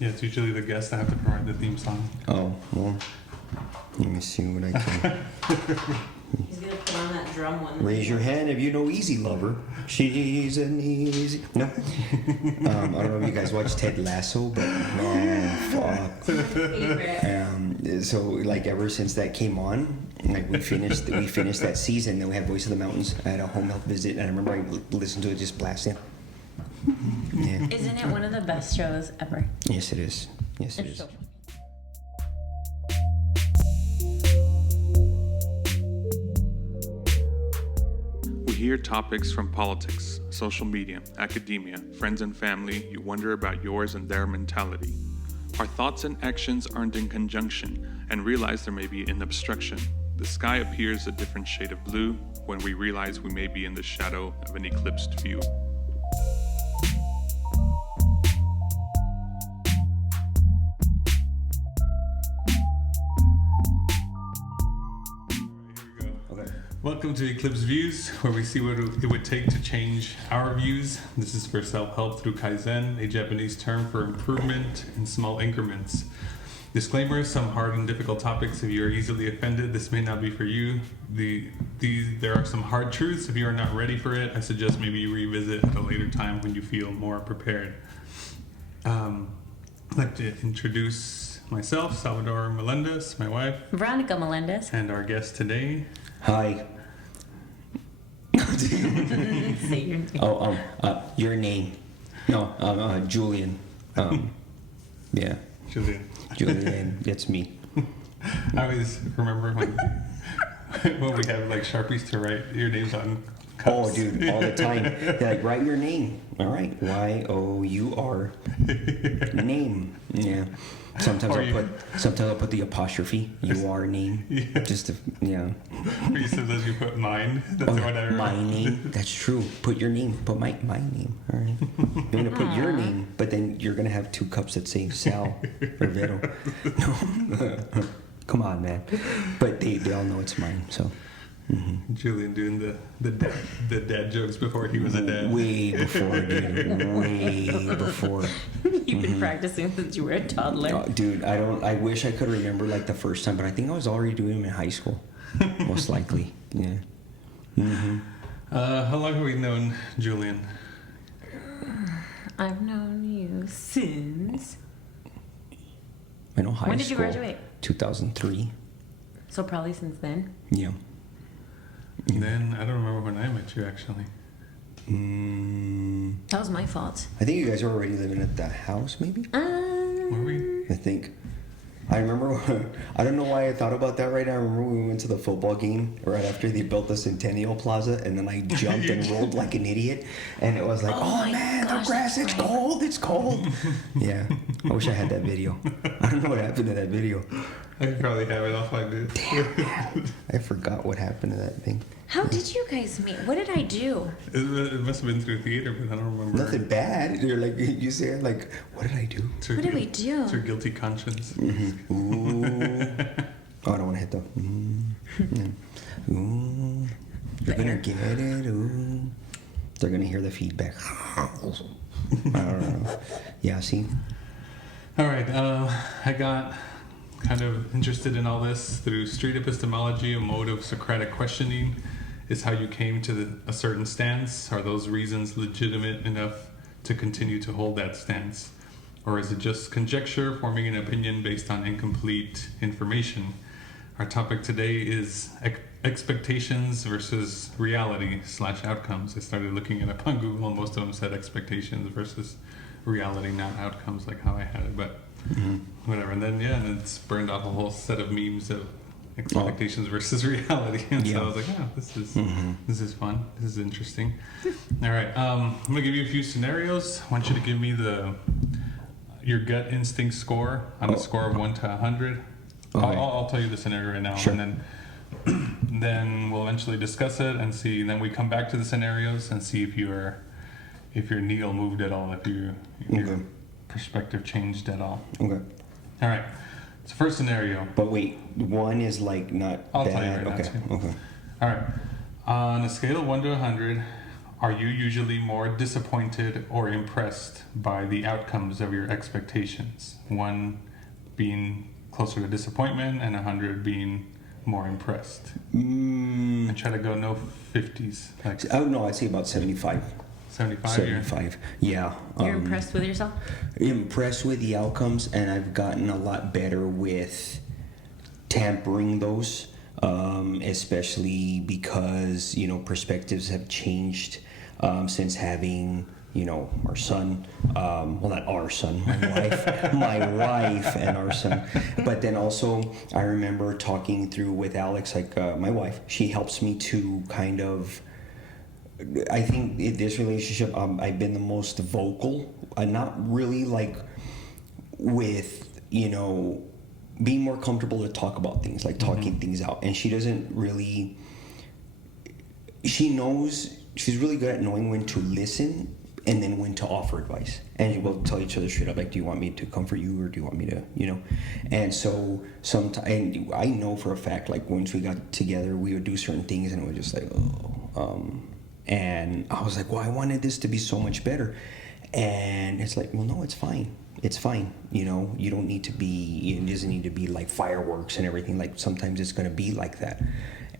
Yeah, it's usually the guests that have to provide the theme song. Oh, well, let me see what I can. He's gonna put on that drum one. Raise your hand if you know Easy Lover. She's an easy. No. I don't know if you guys watch Ted Lasso, but man, fuck. My favorite. So like ever since that came on, like we finished that season. Then we had Voice of the Mountains. I had a home health visit, and I remember I listened to it just blasting. Yeah. Isn't it one of the best shows ever? Yes, it is. Yes, it It's is. so We hear topics from politics, social media, academia, friends and family. You wonder about yours and their mentality. Our thoughts and actions aren't in conjunction and realize there may be an obstruction. The sky appears a different shade of blue when we realize we may be in the shadow of an eclipsed view. Okay. Welcome to Eclipsed Views, where we see what it would take to change our views. This is for self-help through Kaizen, a Japanese term for improvement in small increments. Disclaimer, some hard and difficult topics. If you are easily offended, this may not be for you. There are some hard truths. If you are not ready for it, I suggest maybe you revisit at a later time when you feel more prepared. I'd like to introduce myself, Salvador Melendez, my wife, Veronica Melendez. and our guest today. Hi. Say your name. Your name. No, Julian. Yeah, Julian. That's me. I always remember when we have like Sharpies to write your names on cups. Oh, dude, all the time. They're like, write your name. All right, Y-O-U-R. Name. Yeah. Sometimes I'll put the apostrophe. You are name. Yeah. Just to, yeah. Or sometimes you put mine. That's what I remember. My name. That's true. Put your name. Put my name. All right. You're gonna put your name, but then you're gonna have two cups that say Sal or Vero. No. Come on, man. But they all know it's mine. So. Mm-hmm. Julian doing the dad jokes before he was a dad. Way before, dude. Way before. You've been practicing since you were a toddler. Oh, dude, I wish I could remember like the first time, but I think I was already doing them in high school. Most likely. Yeah. Mm-hmm. How long have we known Julian? I've known you since. I know high school. When did you graduate? 2003. So probably since then. Yeah. And then I don't remember when I met you actually. That was my fault. I think you guys were already living at the house, maybe? Were we? I think. I remember, I don't know why I thought about that right now. I remember we went to the football game right after they built the Centennial Plaza, and then I jumped and rolled like an idiot, and it was like, oh man, gosh, the grass, it's cold, it's cold. Yeah, I wish I had that video. I don't know what happened to that video. I probably have it. I'll find it. Damn, man. I forgot what happened to that thing. How did you guys meet? What did I do? It must have been through theater, but I don't remember. Nothing bad. You're like, you say like, what did I do? What did we do? It's your guilty conscience. Mm-hmm. Ooh. Oh, I don't want to hit the. Ooh. You're gonna get it. Ooh. They're gonna hear the feedback. I don't know. Yeah. See. All right. I got kind of interested in all this through Street Epistemology, a mode of Socratic questioning. Is how you came to a certain stance. Are those reasons legitimate enough to continue to hold that stance? Or is it just conjecture, forming an opinion based on incomplete information? Our topic today is expectations versus reality/outcomes. I started looking it up on Google, and most of them said expectations versus reality, not outcomes, like how I had it, but whatever. And then, and it's burned off a whole set of memes of expectations versus reality. And so I was like, this is fun. This is interesting. All right. I'm going to give you a few scenarios. I want you to give me your gut instinct score on a score of 1 to 100. I'll tell you the scenario right now. Sure. And then we'll eventually discuss it and see. Then we come back to the scenarios and see if your needle moved at all, if your perspective changed at all. Okay. All right. So first scenario. But wait, 1 is like not I'll bad. tell you right now, Okay. too. Okay. All right. On a scale of 1 to 100, are you usually more disappointed or impressed by the outcomes of your expectations? 1 being closer to disappointment and 100 being more impressed. And try to go no 50s. Like Oh no, I'd say about 75. 75. 75. Yeah. You're impressed with yourself? Impressed with the outcomes, and I've gotten a lot better with tampering those, especially because perspectives have changed since having our son, well, not our son, my wife and our son. But then also I remember talking through with Alex, like my wife, she helps me to kind of, I think in this relationship, I've been the most vocal, not really like with, being more comfortable to talk about things, like talking things out. And she doesn't really, she's really good at knowing when to listen and then when to offer advice. And we'll tell each other straight up, like, do you want me to comfort you or do you want me to, And so sometimes, and I know for a fact, like once we got together, we would do certain things and it was just like, and I was like, well, I wanted this to be so much better. And it's like, well, no, it's fine. It's fine. You don't need to be, it doesn't need to be like fireworks and everything. Like sometimes it's going to be like that.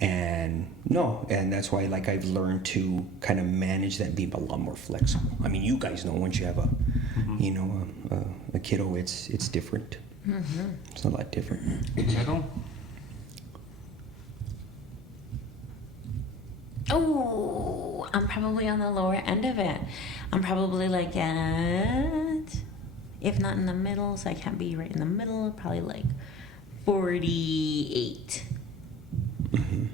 And that's why like I've learned to kind of manage that and be a lot more flexible. I mean, you guys know once you have a, a kiddo, it's different. Mm-hmm. It's a lot different. Oh, I'm probably on the lower end of it. I'm probably like if not in the middle, so I can't be right in the middle, probably like 48. Mm-hmm.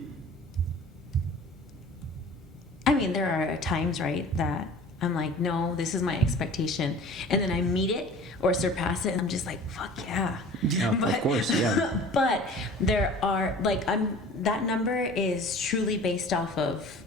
I mean, there are times, right, that I'm like, no, this is my expectation. And then I meet it or surpass it, and I'm just like, fuck yeah. Yeah, of course, yeah. But there are, like, that number is truly based off of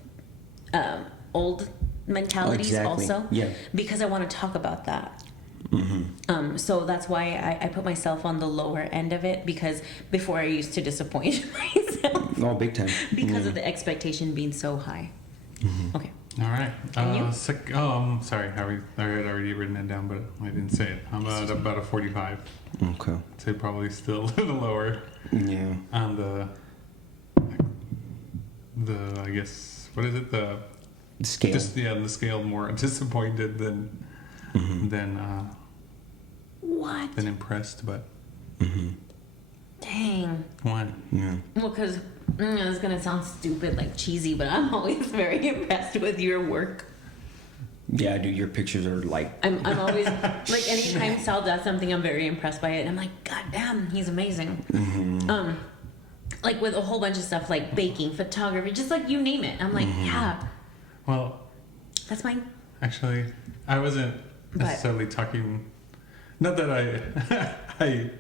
old mentalities also. Yeah. Because I want to talk about that. Mm-hmm. So that's why I put myself on the lower end of it, because before I used to disappoint myself. Oh, big time. Because of the expectation being so high. Mm-hmm. Okay. All right. And you? Sorry. I had already written it down, but I didn't say it. I'm at about a 45. Okay. I'd say probably still a little lower. Yeah. On the I guess, what is it? The scale. The scale, more disappointed than what? Than impressed, but. Mm-hmm. Dang. What? Yeah. Well, because it's gonna sound stupid, like cheesy, but I'm always very impressed with your work. Yeah, dude, your pictures are like. I'm always like, anytime Sal does something, I'm very impressed by it. And I'm like, God damn, he's amazing. Mm-hmm. Like with a whole bunch of stuff, like baking, photography, just like you name it. I'm like, yeah. Well, that's mine. Actually, I wasn't necessarily talking. Not that I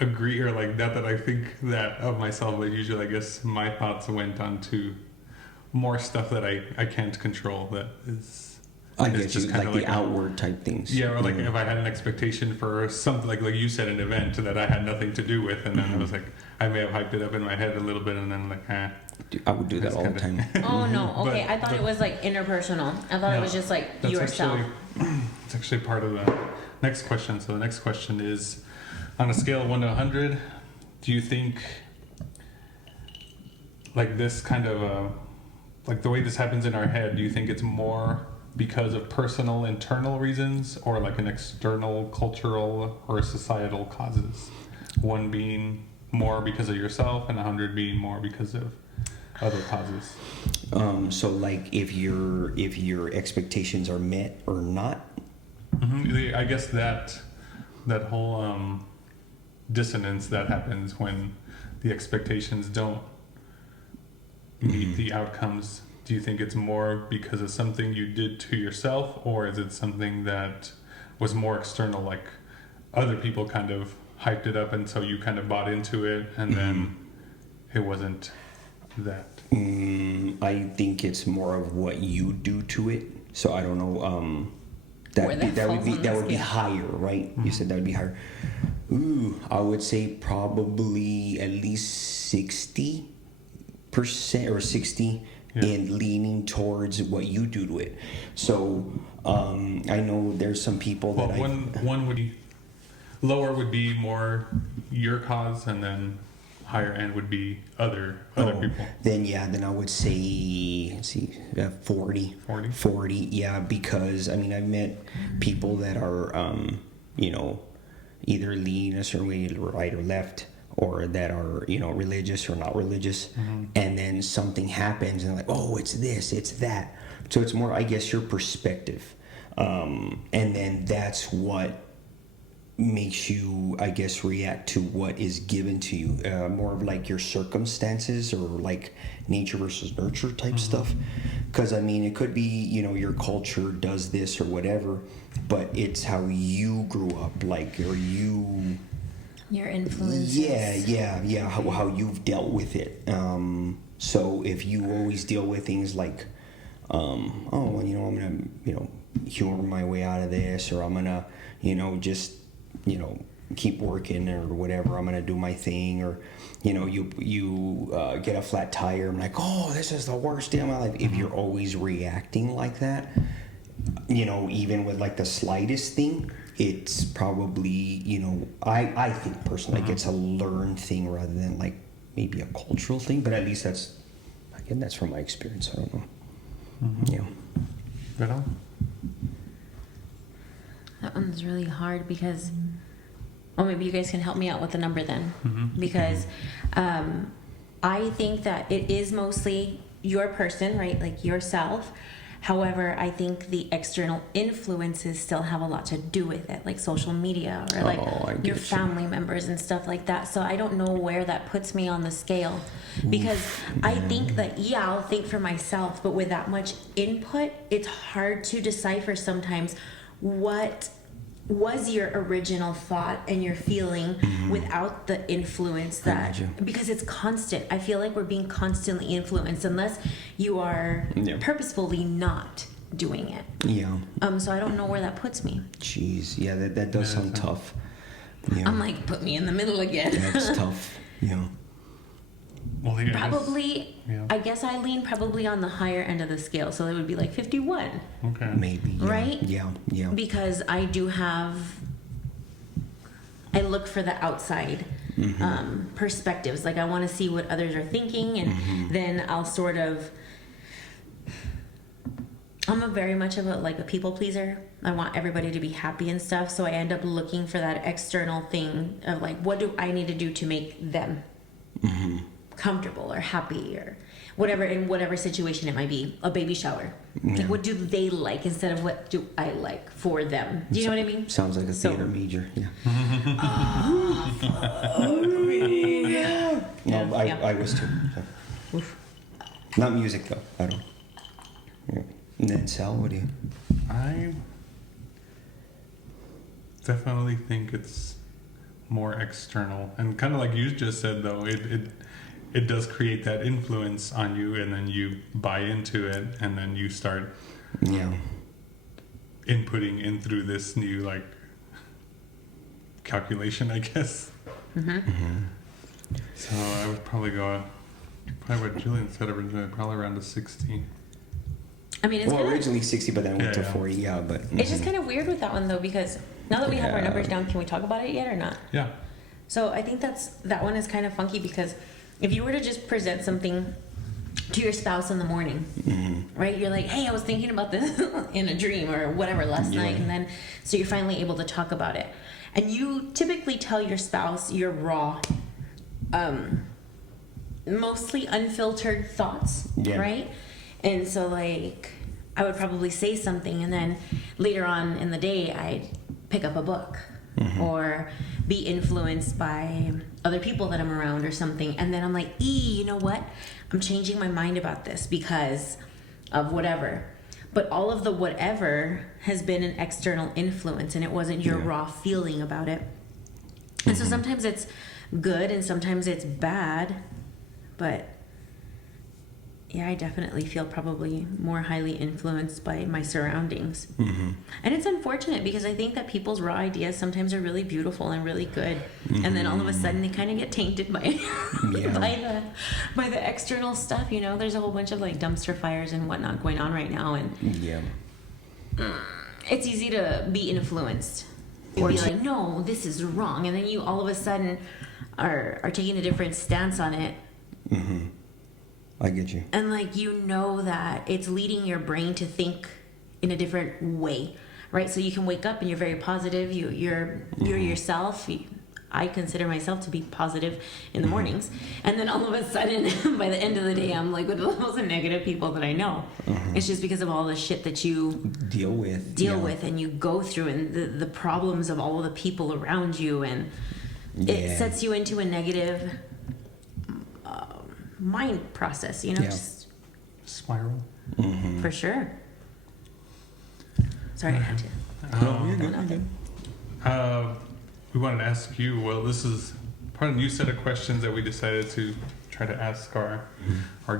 agree, or like not that I think that of myself, but usually I guess my thoughts went on to more stuff that I can't control, that is I guess just like the outward type things. Yeah, or like if I had an expectation for something like you said, an event that I had nothing to do with, and then it was like I may have hyped it up in my head a little bit, and then like Dude, I would do that all the time. Oh no, okay. I thought it was like interpersonal. I thought it was just like yourself. It's actually part of the next question. So the next question is, on a scale of 1 to 100, do you think like this kind of like the way this happens in our head, do you think it's more because of personal internal reasons or like an external cultural or societal causes? 1 being more because of yourself and 100 being more because of other causes. So like if your expectations are met or not. Mm-hmm. I guess that whole dissonance that happens when the expectations don't meet the outcomes. Do you think it's more because of something you did to yourself, or is it something that was more external, like other people kind of hyped it up and so you kind of bought into it and then it wasn't that? I think it's more of what you do to it. So I don't know. That would be higher, right? Mm-hmm. You said that would be higher. I would say probably at least 60% or 60 and leaning towards what you do to it. So I know there's some people Well, that one would be lower would be more your cause, and then higher end would be other people. Then I would say, let's see, 40. 40, yeah, because I mean, I've met people that are, either lean a certain way, right or left, or that are, religious or not religious, and then something happens and like, oh, it's this, it's that. So it's more, I guess, your perspective, and then that's what makes you, I guess, react to what is given to you, more of like your circumstances or like nature versus nurture type stuff. Because I mean, it could be, your culture does this or whatever, but it's how you grew up, like, or your influences. Yeah, how you've dealt with it. So if you always deal with things like, I'm gonna, humor my way out of this, or I'm gonna, just keep working or whatever, I'm gonna do my thing, or you get a flat tire, I'm like, oh, this is the worst day of my life. If you're always reacting like that, even with like the slightest thing, it's probably, I think personally, like, it's a learned thing rather than like maybe a cultural thing, but at least that's from my experience. I don't know. Yeah. Right on. That one's really hard because, maybe you guys can help me out with the number then. Because I think that it is mostly your person, right? Like yourself. However, I think the external influences still have a lot to do with it, like social media or like your family members and stuff like that. So I don't know where that puts me on the scale, because I think that, I'll think for myself, but with that much input, it's hard to decipher sometimes what was your original thought and your feeling without the influence that, because it's constant. I feel like we're being constantly influenced unless you are purposefully not doing it. Yeah. So I don't know where that puts me. Jeez, yeah, that does sound tough. Yeah. I'm like, put me in the middle again. That's tough. Yeah. Well, yeah, Probably, I guess I lean probably on the higher end of the scale, so it would be like 51. Okay. Maybe. Yeah. Right? Yeah. Because I look for the outside perspectives. Like, I want to see what others are thinking, and then I'll sort of, I'm very much of a people pleaser. I want everybody to be happy and stuff, so I end up looking for that external thing of like, what do I need to do to make them comfortable or happy or whatever, in whatever situation it might be. A baby shower, like, what do they like instead of what do I like for them? Do you know what I mean? Sounds like a theater major. Yeah. No, I was too. So. Not music though. I don't. Yeah. And then Sal, what do you? I definitely think it's more external, and kind of like you just said, though, it does create that influence on you, and then you buy into it, and then you start inputting in through this new like calculation, I guess. So I would probably go what Julian said originally, probably around a 60. I mean, it's originally 60, but then went to 40. Yeah, but it's just kind of weird with that one though, because now that we have our numbers down, can we talk about it yet or not? Yeah. So I think that one is kind of funky, because if you were to just present something to your spouse in the morning, right? You're like, hey, I was thinking about this in a dream or whatever last night, and then so you're finally able to talk about it, and you typically tell your spouse your raw, mostly unfiltered thoughts, right? And so like, I would probably say something, and then later on in the day I'd pick up a book or be influenced by other people that I'm around or something, and then I'm like, you know what, I'm changing my mind about this because of whatever. But all of the whatever has been an external influence, and it wasn't your raw feeling about it. And so sometimes it's good and sometimes it's bad, but I definitely feel probably more highly influenced by my surroundings. Mm-hmm. And it's unfortunate because I think that people's raw ideas sometimes are really beautiful and really good. And then all of a sudden they kind of get tainted by by the external stuff, you know. There's a whole bunch of like dumpster fires and whatnot going on right now, and it's easy to be influenced. You'd be like, no, this is wrong, and then you all of a sudden are taking a different stance on it. Mm-hmm. I get you. And like, you know that it's leading your brain to think in a different way, right? So you can wake up and you're very positive. You're yourself. I consider myself to be positive in the mornings, and then all of a sudden, by the end of the day, I'm like with the most negative people that I know. It's just because of all the shit that you deal with, and you go through, and the problems of all of the people around you, and it sets you into a negative mind process, you know, just spiral. For sure. Sorry, I had to. We wanted to ask you, well, this is part of a new set of questions that we decided to try to ask our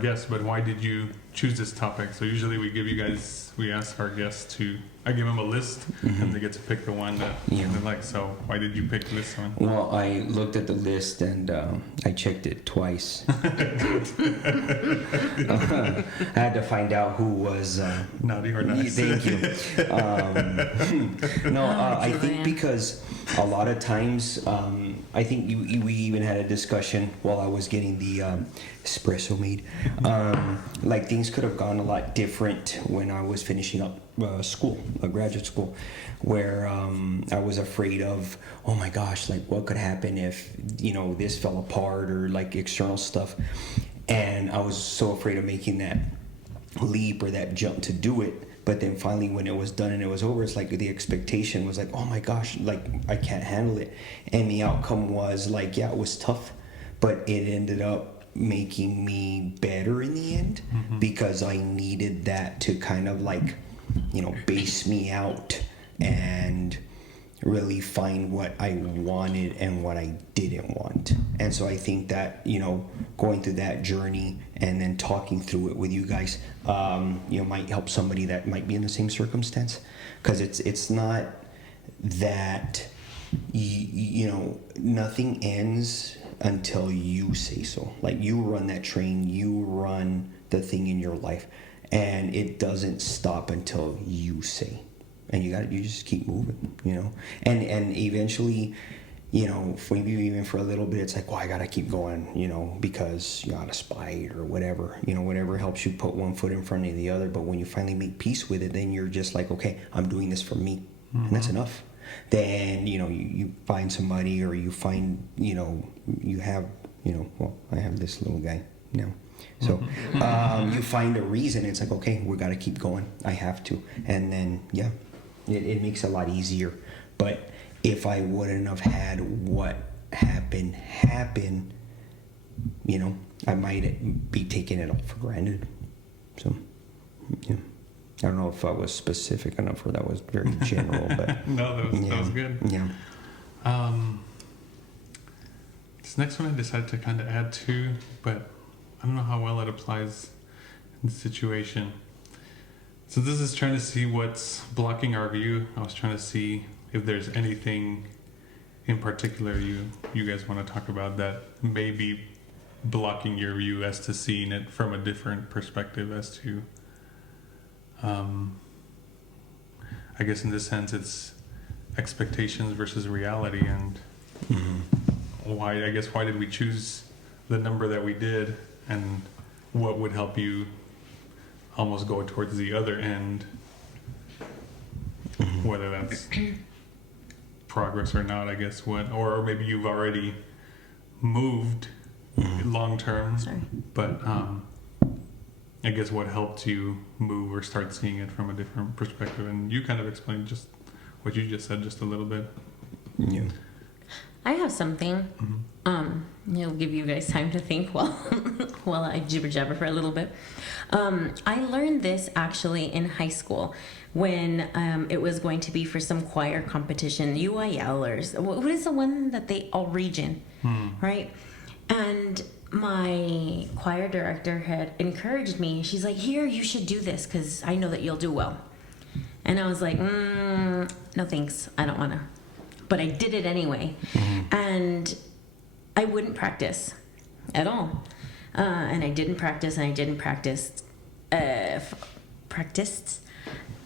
guests, but why did you choose this topic? So usually we ask our guests I give them a list and they get to pick the one that they like. So why did you pick this one? Well, I looked at the list and I checked it twice. I had to find out who was naughty or nice. Thank you. I think because a lot of times, I think we even had a discussion while I was getting the espresso made. Like things could have gone a lot different when I was finishing up graduate school, where I was afraid of, oh my gosh, like what could happen if, you know, this fell apart, or like external stuff. And I was so afraid of making that leap or that jump to do it. But then finally when it was done and it was over, it's like the expectation was like, oh my gosh, like I can't handle it. And the outcome was like, yeah, it was tough, but it ended up making me better in the end, because I needed that to kind of like, you know, base me out and really find what I wanted and what I didn't want. And so I think that, you know, going through that journey and then talking through it with you guys, you know, might help somebody that might be in the same circumstance, because it's not that you know, nothing ends until you say so. Like you run that train, you run the thing in your life, and it doesn't stop until you say. And you just keep moving, you know. And eventually, you know, maybe even for a little bit, it's like, well, I gotta keep going, you know, because you're out of spite or whatever, you know, whatever helps you put one foot in front of the other. But when you finally make peace with it, then you're just like, okay, I'm doing this for me, and that's enough. Then, you know, you find somebody, or you find, you know, you have, you know, well, I have this little guy now. So you find a reason. It's like, okay, we got to keep going. I have to. And then, yeah, it makes it a lot easier. But if I wouldn't have had what happened, you know, I might be taking it all for granted. So, yeah. I don't know if I was specific enough or that was very general, but... No, that was good. Yeah. This next one I decided to kind of add to, but I don't know how well it applies in the situation. So this is trying to see what's blocking our view. I was trying to see if there's anything in particular you guys want to talk about that may be blocking your view as to seeing it from a different perspective, as to... I guess in this sense it's expectations versus reality, and why did we choose the number that we did, and what would help you almost go towards the other end, whether that's progress or not, I guess, or maybe you've already moved long term, but I guess what helped you move or start seeing it from a different perspective. And you kind of explained just what you just said just a little bit. Yeah. I have something. It'll give you guys time to think while I jibber jabber for a little bit. I learned this actually in high school when it was going to be for some choir competition, UIL, or what is the one that they all region, right? And my choir director had encouraged me. She's like, here, you should do this because I know that you'll do well. And I was like, no thanks, I don't want to. But I did it anyway. And I wouldn't practice at all. And I didn't practice, and I didn't practice. Practiced.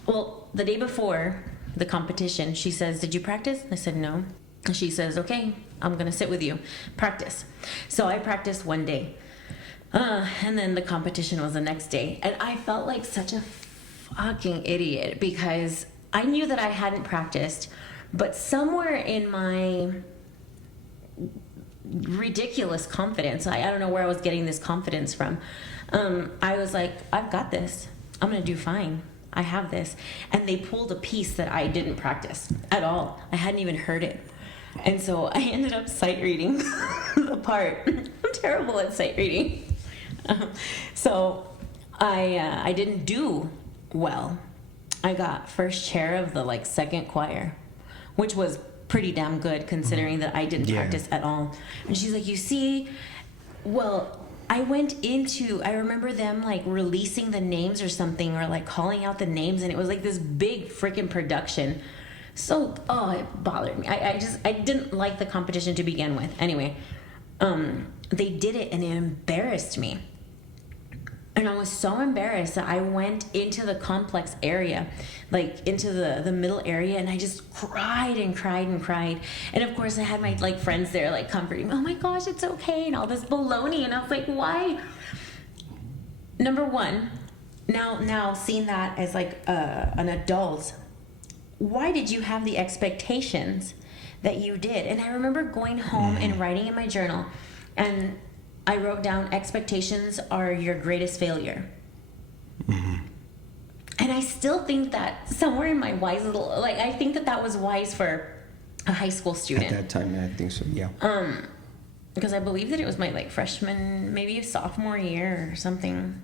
Well, the day before the competition, she says, did you practice? I said, no. And she says, okay, I'm going to sit with you. Practice. So I practiced one day. And then the competition was the next day. And I felt like such a fucking idiot because I knew that I hadn't practiced, but somewhere in my ridiculous confidence, I don't know where I was getting this confidence from, I was like, I've got this. I'm going to do fine. I have this. And they pulled a piece that I didn't practice at all. I hadn't even heard it. And so I ended up sight reading the part. I'm terrible at sight reading. So I didn't do well. I got first chair of the second choir, which was pretty damn good considering that I didn't practice at all. And she's like, you see, well, I remember them releasing the names or something, or calling out the names, and it was this big freaking production. So, it bothered me. I didn't like the competition to begin with. Anyway, they did it and it embarrassed me. And I was so embarrassed that I went into the complex area, into the middle area, and I just cried and cried and cried. And of course I had my friends there comforting me, oh my gosh, it's okay, and all this baloney. And I was like, why? Number one, now seeing that as an adult, why did you have the expectations that you did? And I remember going home and writing in my journal, and I wrote down, expectations are your greatest failure. And I still think that somewhere in my wise little, I think that was wise for a high school student. At that time, I think so, yeah. Because I believe that it was my freshman, maybe sophomore year or something.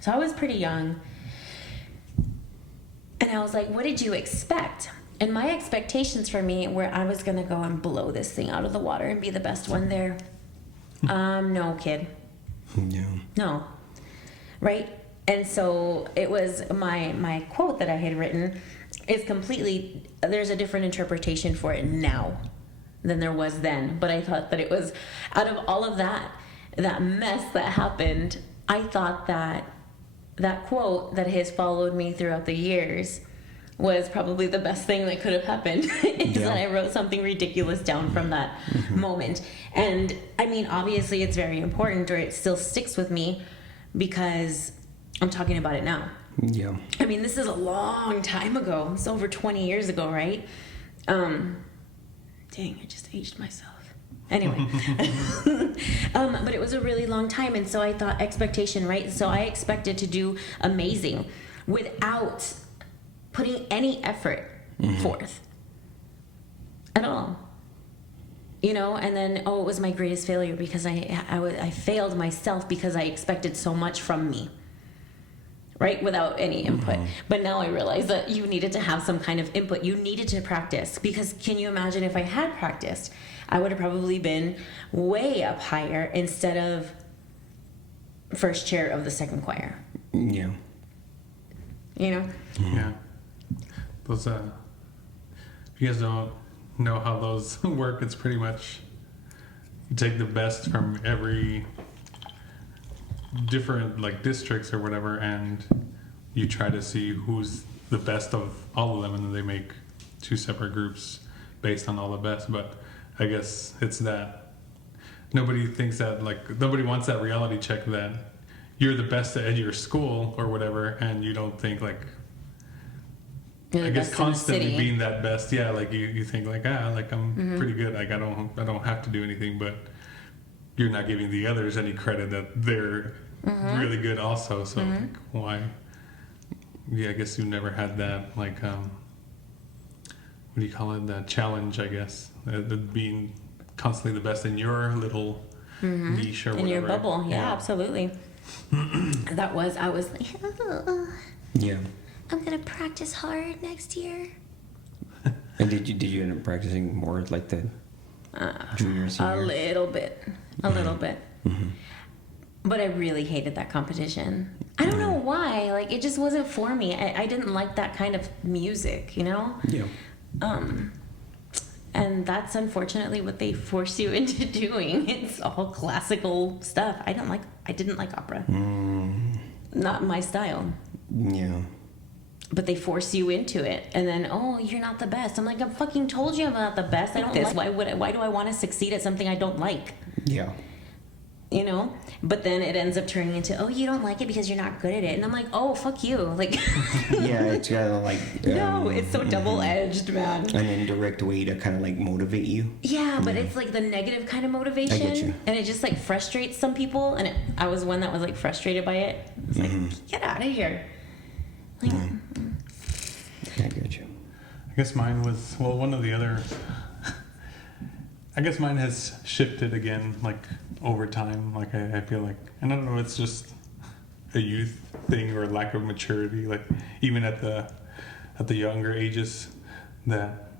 So I was pretty young. And I was like, what did you expect? And my expectations for me were I was going to go and blow this thing out of the water and be the best one there. No, kid. Yeah. No. Right? And so it was my quote that I had written is completely, there's a different interpretation for it now than there was then. But I thought that it was, out of all of that mess that happened, I thought that quote that has followed me throughout the years was probably the best thing that could have happened. Is that I wrote something ridiculous down from that moment. And I mean, obviously it's very important, or it still sticks with me because I'm talking about it now. Yeah. I mean, this is a long time ago. It's over 20 years ago, right? Dang, I just aged myself. Anyway. But it was a really long time, and so I thought expectation, right? So I expected to do amazing without putting any effort forth at all, and then it was my greatest failure because I failed myself because I expected so much from me, right, without any input. But now I realize that you needed to have some kind of input. You needed to practice, because can you imagine if I had practiced, I would have probably been way up higher instead of first chair of the second choir. Yeah. Yeah. Those, if you guys don't know how those work, it's pretty much you take the best from every different districts or whatever, and you try to see who's the best of all of them, and then they make two separate groups based on all the best. But I guess it's that nobody thinks that nobody wants that reality check that you're the best at your school or whatever, and you don't think I guess constantly being that best, you think I'm pretty good, I don't have to do anything, but you're not giving the others any credit that they're really good also. So why? Yeah, I guess you never had that what do you call it? That challenge, I guess, being constantly the best in your little niche or whatever. In your bubble, yeah. Absolutely. I was like, yeah. I'm gonna practice hard next year. And did you end up practicing more the junior, senior? A little bit. But I really hated that competition. I don't know why. Like, it just wasn't for me. I didn't like that kind of music, you know? Yeah. And that's unfortunately what they force you into doing. It's all classical stuff. I didn't like opera. Not my style. Yeah. But they force you into it, and then, oh, you're not the best. I'm like, I fucking told you I'm not the best. I don't like. Why do I want to succeed at something I don't like? Yeah. You know. But then it ends up turning into, oh, you don't like it because you're not good at it, and I'm like, oh, fuck you. Like. Yeah, it's kind of like. No, it's so double-edged, man. An indirect way to kind of like motivate you. Yeah, but it's like the negative kind of motivation, I get you. and it just like frustrates some people. And I was one that was like frustrated by it. It's like, get out of here. Like, I get you. I guess mine was, well, one of the other, I guess mine has shifted again, like, over time. Like, I feel like, and I don't know, it's just a youth thing or lack of maturity, like, even at the younger ages that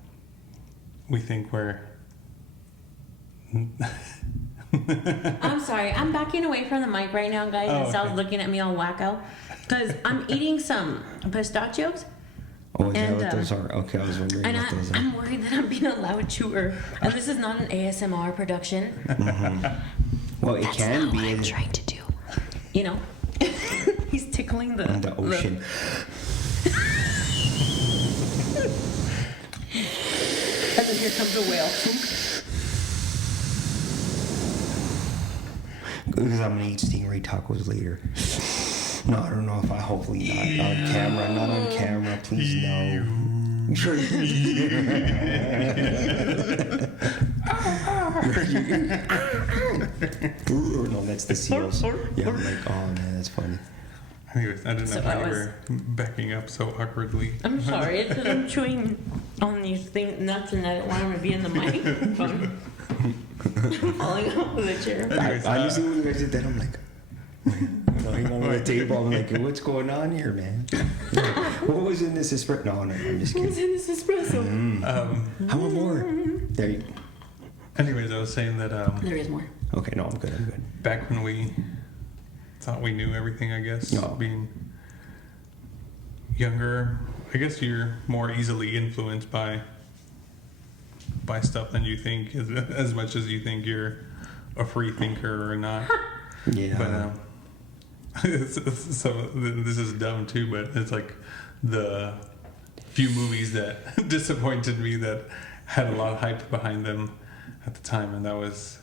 we think we're... I'm sorry, I'm backing away from the mic right now, guys, and Sal's looking at me all wacko, because I'm eating some pistachios. Oh, is that what those are? Okay, I was wondering And what those are. I'm worried that I'm being a loud chewer. And this is not an ASMR production. Well, it That's can not be what I'm in trying to do. You know? He's tickling the ocean. And then here comes a whale. Because I'm gonna eat stingray tacos later. No, I don't know if hopefully not on camera. Not on camera, please no. Sure. Ooh, no, that's the seals. Yeah, I'm like, oh man, that's funny. Anyways, I didn't know how you were backing up so awkwardly. I'm sorry, it's because I'm chewing on these things nuts and I don't want them to be in the microphone. I'm falling off of the chair. Honestly, when you guys did that, I'm like, lying on the table. I'm like, what's going on here, man? What was in this espresso? No, I'm just What's kidding. in this espresso? How much more? There you Anyways, I was saying that There is more. Okay, no, I'm good. back when we thought we knew everything, I guess, No. being younger, I guess you're more easily influenced by stuff than you think, as much as you think you're a free thinker or not. Yeah. But so this is dumb too, but it's like the few movies that disappointed me that had a lot of hype behind them at the time, and that was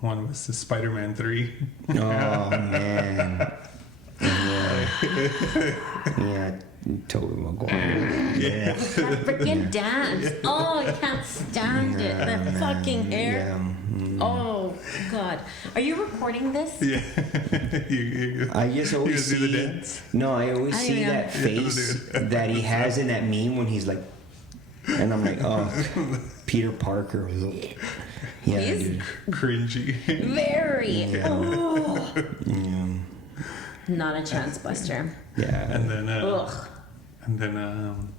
one was the Spider-Man 3. Oh man. Yeah, Tobey Maguire. Yeah. That freaking dance. Oh, I can't stand it. The fucking hair. Yeah. Oh, God. Are you recording this? Yeah. I just You always see the see. dance? No, I always I see am. that face that he has in that meme when he's like, and I'm like, oh, Peter Parker. Yeah, He is dude. Cringy. very. Yeah. Oh. Yeah. Not a chance buster. Yeah. And Ugh. then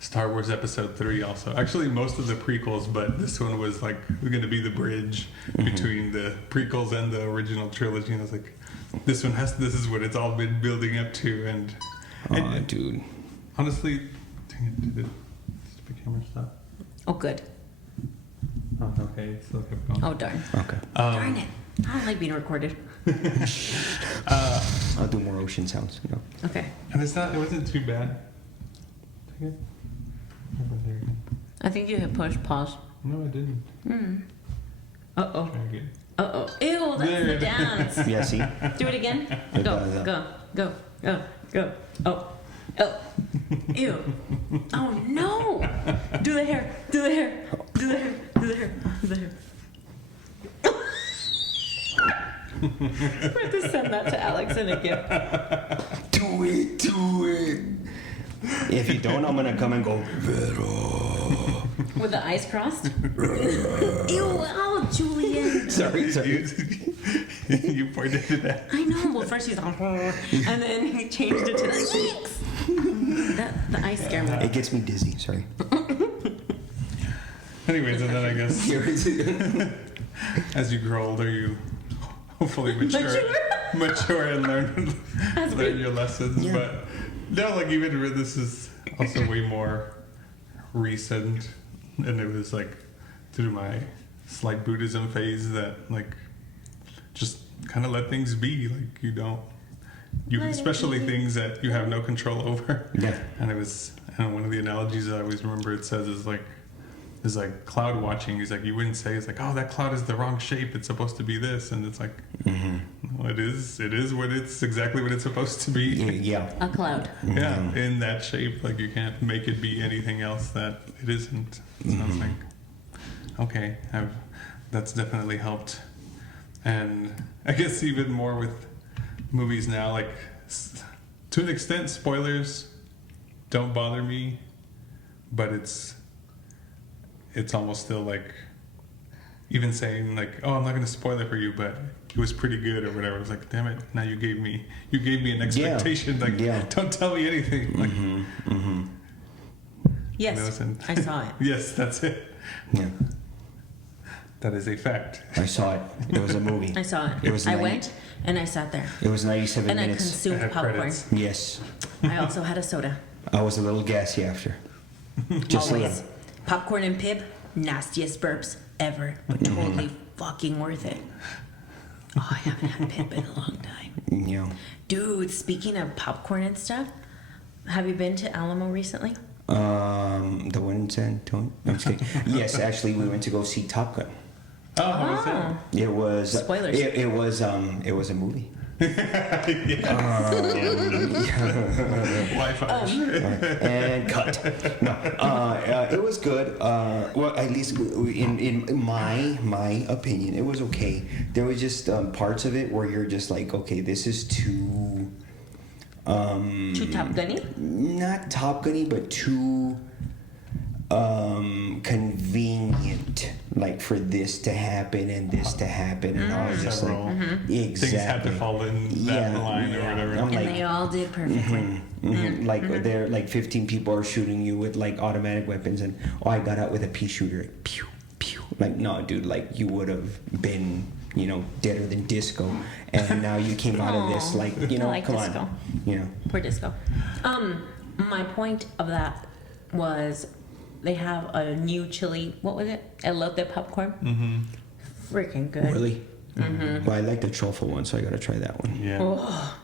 Star Wars Episode 3 also. Actually, most of the prequels, but this one was like going to be the bridge between the prequels and the original trilogy. And I was like, this is what it's all been building up to. And Dude. honestly, dang it, did the stupid camera stop? Oh, good. Oh, okay, it still kept going. Oh, darn. Okay. Darn it. I don't like being recorded. I'll do more ocean sounds. You know. Okay. And it wasn't too bad. Dang it. Over there again. I think you hit push pause. No, I didn't. Uh-oh. Try again. Uh-oh. Ew, that's There the it dance. Yeah. See. Do it again. It Go, does, go, go, go, go. Oh. Oh. Ew. Oh, no. Do the hair. Do the hair. Do the hair. Do the hair. Do the hair. We have to send that to Alex in a gift. Do it. If you don't, I'm gonna come and go. Vero. With the eyes crossed? Ew, ow, Julian. Sorry. You pointed it at. I know. Well, first he's on her, and then he changed it to the cheeks. The eyes scare me. It gets me dizzy. Sorry. Anyways, and then I guess Here is it. as you grow older, you hopefully mature. mature and learn your lessons. Yeah. But no, like even this is also way more recent, and it was like through my slight Buddhism phase that like just kind of let things be. Like especially things that you have no control over. Yeah. And it was, and one of the analogies I always remember it says is like cloud watching. He's like, you wouldn't say it's like, oh, that cloud is the wrong shape, it's supposed to be this, and it's like, no, it is exactly what it's supposed to be. Yeah. A cloud. Yeah, in that shape. Like you can't make it be anything else that it isn't. So it's like, okay, that's definitely helped. And I guess even more with movies now, like to an extent, spoilers don't bother me, but it's almost still like, even saying like, oh, I'm not going to spoil it for you, but it was pretty good or whatever. I was like, damn it, now you gave me an expectation. Like, don't tell me anything. Like, Yes, I saw it. Yes, that's it. Yeah. That is a fact. I saw it. It was a movie. I saw it. It was I went and I sat there. It was 97 and minutes. I consumed It had popcorn. credits. Yes. I also had a soda. I was a little gassy after. Just a Always. little. Popcorn and Pib, nastiest burps ever, but totally fucking worth it. Oh, I haven't had Pib in a long time. Yeah. Dude, speaking of popcorn and stuff, have you been to Alamo recently? The one in San Antonio. I'm just kidding. Yes, actually, we went to go see Top Gun. Oh, how was that? It was Spoilers. It was a movie. Wi-Fi. And cut. No, it was good. Well, at least in my opinion, it was okay. There was just parts of it where you're just like, okay, this is too. Too Top Gunny? Not Top Gunny, but too convenient, like for this to happen and this to happen, and I was just like, exactly. Things had to fall in that line or whatever. I'm And like, they all did perfectly. like they're like 15 people are shooting you with like automatic weapons, and I got out with a pea shooter, like, pew pew. Like, no, dude, like you would have been, deader than disco, and now you came out of this like, I like come disco. on, Poor disco. My point of that was they have a new chili. What was it? Elote popcorn. Freaking good. Really? Well, I like the truffle one, so I gotta try that one. Yeah. Oh.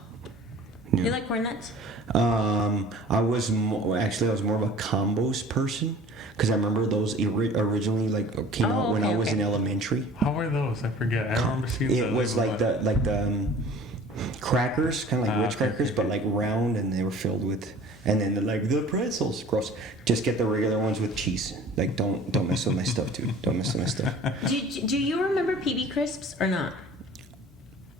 Yeah. You like corn nuts? I was more of a combos person, because I remember those originally like came out when I was in elementary. How were those? I forget. I remember seeing It was like the crackers, kind of like Ritz crackers, but like round, and they were filled with. And then the pretzels, gross. Just get the regular ones with cheese. Like, don't mess with my stuff, dude. Don't mess with my stuff. Do you remember PB Crisps or not?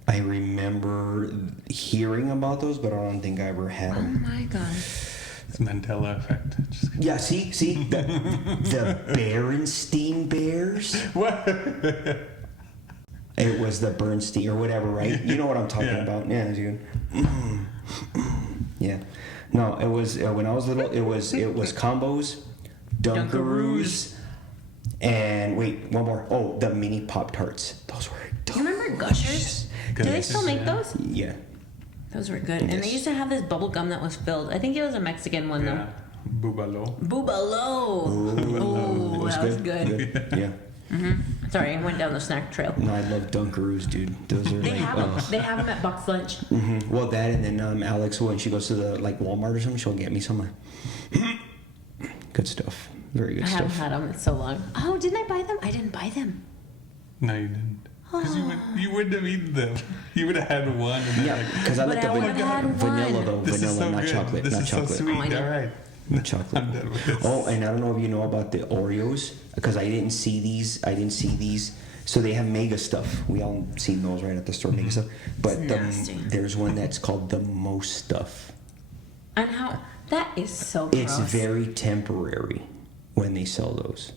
I remember hearing about those, but I don't think I ever had Oh them. my god. It's Mandela effect. Just kidding. Yeah, see the Berenstein Bears. What? It was the Bernstein or whatever, right? You know what I'm talking about? Yeah, dude. Yeah. No, it was when I was little. It was combos, Dunkaroos, and wait, one more. Oh, the mini Pop Tarts. Those were Do you remember Gushers? Do they still make those? Yeah. Those were good. And they used to have this bubble gum that was filled. I think it was a Mexican one Yeah. Bubalo. though. Bubalo. Ooh, that was good. Yeah. Sorry, I went down the snack trail. No, I love Dunkaroos, dude. Those are They like. have them. They have them at Box Lunch. Well, that and then Alex, when she goes to the like Walmart or something, she'll get me some. Good stuff. Very good I haven't stuff. had them in so long. Oh, didn't I buy them? I didn't buy them. No, you didn't. Because you wouldn't have eaten them. You would have had one. And then Yeah, like, because I But like the I would've had vanilla one. though. this is Vanilla, so not good. chocolate. This Not is chocolate. so sweet. Oh, I know. All right. Not chocolate. I'm done with this. Oh, and I don't know if you know about the Oreos, because I didn't see these. So they have mega stuff. We all seen those right at the store, mega stuff. But It's nasty. there's one that's called the most stuff. And how? That is so gross. It's very temporary when they sell those.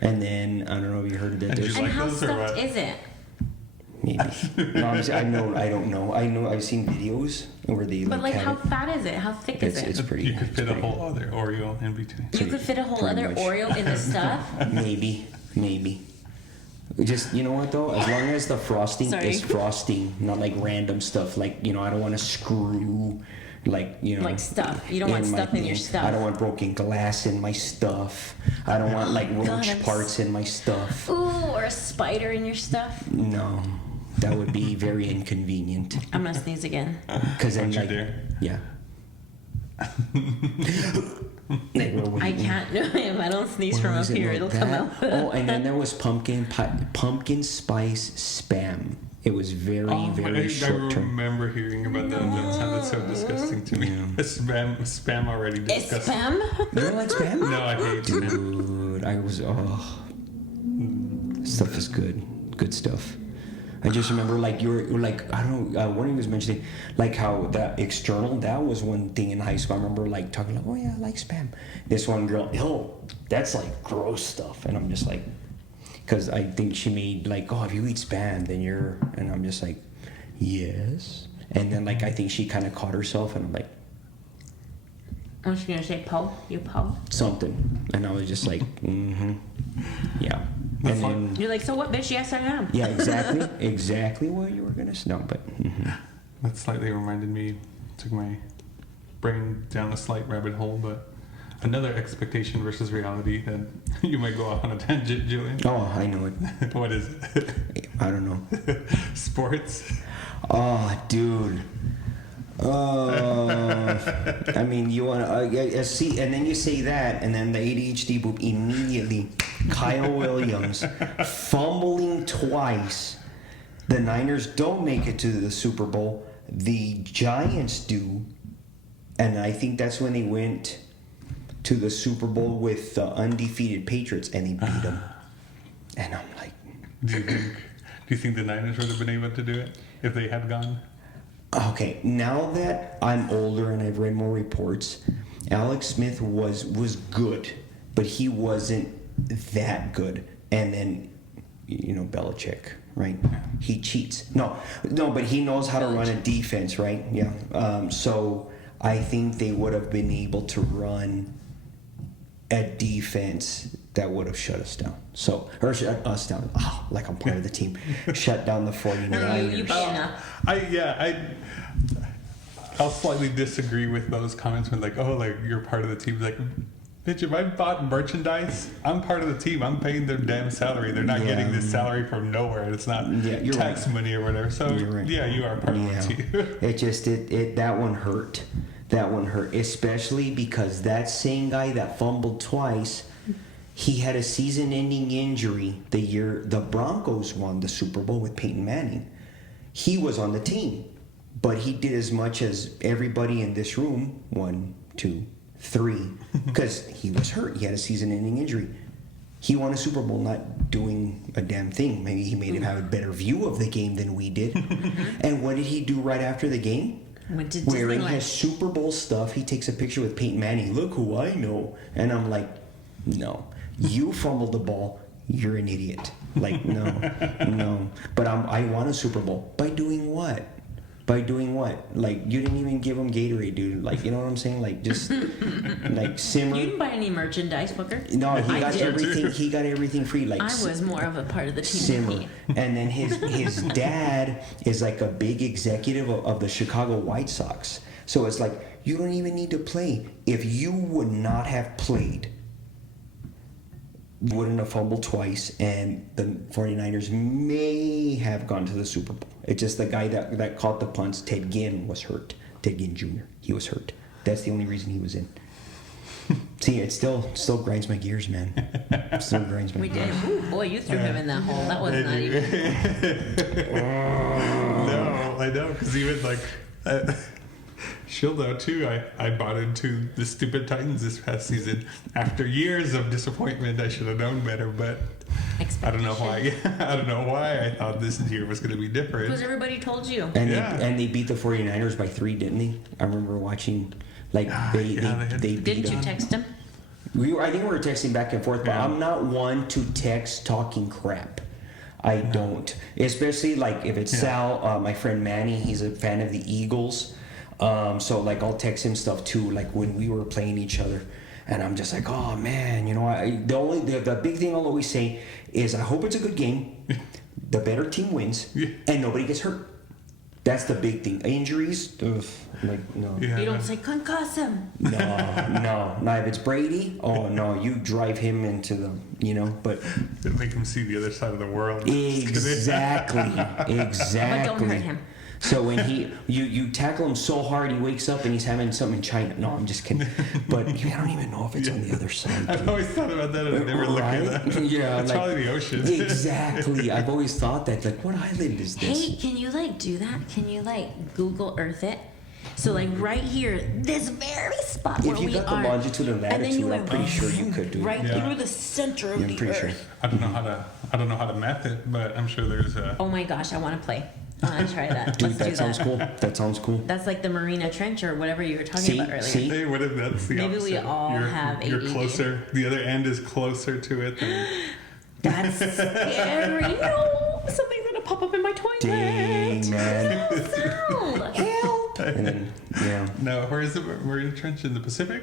And then I don't know if you heard of that. And There's you And like how those or stuffed what? is it? maybe. No, I don't know. I know I've seen videos where they But like, have how it. fat is it? How thick is it? It's pretty. You could it's fit a pretty- whole other Oreo in between. You could fit a whole pretty other much. Oreo in the stuff. Maybe. Just, you know what though? As long as the frosting Sorry. is frosting, not like random stuff. Like, you know, I don't want to screw, like, you know. Like stuff. You don't want my stuff in your thing. stuff. I don't want broken glass in my stuff. I don't want like roach God, parts in my stuff. Ooh, or a spider in your stuff. No, that would be very inconvenient. I'm gonna sneeze again. Because then, Don't you like, dare. yeah. I can't do it. If I don't sneeze from up here, it'll come out. Oh, and then there was pumpkin spice spam. It was very, very short I term. remember hearing about that. That sounded so disgusting to me. Yeah. Spam already It's disgusting. spam? You don't like spam? No, I hate spam. Dude, stuff is good. Good stuff. I just remember, like, you were like, I don't know, one of you was mentioning, like, how that external, that was one thing in high school. I remember, like, talking, like, oh, yeah, I like spam. This one girl, that's, like, gross stuff. And I'm just like, because I think she made, like, oh, if you eat spam, then you're, and I'm just like, yes. And then, like, I think she kind of caught herself, and I'm like, I'm just gonna say po. You po. something. And I was just like, yeah. That's And like- then, You're like, so what, bitch? Yes, I am. yeah, exactly what you were gonna say. No, but That slightly reminded me, took my brain down a slight rabbit hole, but another expectation versus reality that you might go off on a tangent, Julian. oh, I know it. What is it? I don't know. Sports. Oh, dude. I mean, you want to see, and then you say that, and then the ADHD boop immediately. Kyle Williams fumbling twice. The Niners don't make it to the Super Bowl. The Giants do, and I think that's when they went to the Super Bowl with the undefeated Patriots, and they beat them. And I'm like, Do you think the Niners would have been able to do it if they had gone? okay, now that I'm older and I've read more reports, Alex Smith was good, but he wasn't that good. And then, you know, Belichick, right? He cheats. No, but he knows how to run a defense, right? Yeah. So I think they would have been able to run a defense that would have shut us down. So, or shut us down. Oh, like I'm part of the team. Shut down the 49ers. You enough. I'll slightly disagree with those comments when like, oh, like you're part of the team. Like, bitch, if I bought merchandise, I'm part of the team. I'm paying their damn salary. They're not getting this salary from nowhere. It's not you're tax right. money or whatever. So You're right. yeah, you are part of the team. It just that one hurt. That one hurt, especially because that same guy that fumbled twice, he had a season-ending injury the year the Broncos won the Super Bowl with Peyton Manning. He was on the team, but he did as much as everybody in this room, 1, 2, 3, because he was hurt. He had a season-ending injury. He won a Super Bowl not doing a damn thing. Maybe he made him have a better view of the game than we did. And what did he do right after the game? Went to Wearing Disneyland. his Super Bowl stuff, he takes a picture with Peyton Manning. Look who I know. And I'm like, no. You fumbled the ball. You're an idiot. Like, no. But I won a Super Bowl. By doing what? Like, you didn't even give him Gatorade, dude. Like, you know what I'm saying? Like, just, like, simmer. You didn't buy any merchandise, fucker. No, he I got did. everything. He got everything free. Like, I was more of a part of the team than simmer. he. And then his dad is like a big executive of the Chicago White Sox. So it's like, you don't even need to play. If you would not have played, you wouldn't have fumbled twice, and the 49ers may have gone to the Super Bowl. It's just the guy that caught the punts, Ted Ginn, was hurt. Ted Ginn Jr. He was hurt. That's the only reason he was in. See, it still grinds my gears, man. It still grinds my We gears. did. Ooh, boy, you threw him in that hole. That was not even. No, I know, because even like she'll know too. I bought into the stupid Titans this past season after years of disappointment. I should have known better, but I don't know why. I don't know why I thought this year was going to be different. Because everybody told you. And Yeah. they beat the 49ers by 3, didn't they? I remember watching, like, they beat Didn't you them. text him? I think we were texting back and forth, but Yeah. I'm not one to text talking crap. I don't. Especially, like, if it's Sal, my friend Manny, he's a fan of the Eagles. So, like, I'll text him stuff, too, like, when we were playing each other. And I'm just like, oh man, you know, the big thing I'll always say is I hope it's a good game. The better team wins, and nobody gets hurt. That's the big thing. Injuries, like no. Yeah. You don't say concuss him. No. Now if it's Brady, oh no, you drive him into the, you know, but Make him see the other side of the world. exactly. But don't hurt him. So when you tackle him so hard, he wakes up and he's having something in China. No, I'm just kidding. But I don't even know if it's on the other side. I've always thought about that and I never looked at that. Yeah, It's like, probably the ocean. Exactly. I've always thought that. Like, what island is this? Hey, can you like do that? Can you like Google Earth it? So like right here, this very spot where If you we got the are, longitude and and then latitude, you I'm went pretty sure you could do it. right Yeah. through the center of Yeah, I'm the pretty Earth. sure. I don't know how to map it, but I'm sure there's a. Oh my gosh, I want to play. I want to try that. Dude, Let's that do sounds that. cool. That sounds cool. That's like the Marina Trench or whatever you were talking See? about earlier. See? Hey, what if that's the Maybe we opposite? all have You're ADD. closer. The other end is closer to it than. That's scary. No, something's gonna pop up in my toilet. Dang, man. Sal. Help! And then, yeah. No, where is the Marina Trench in the Pacific?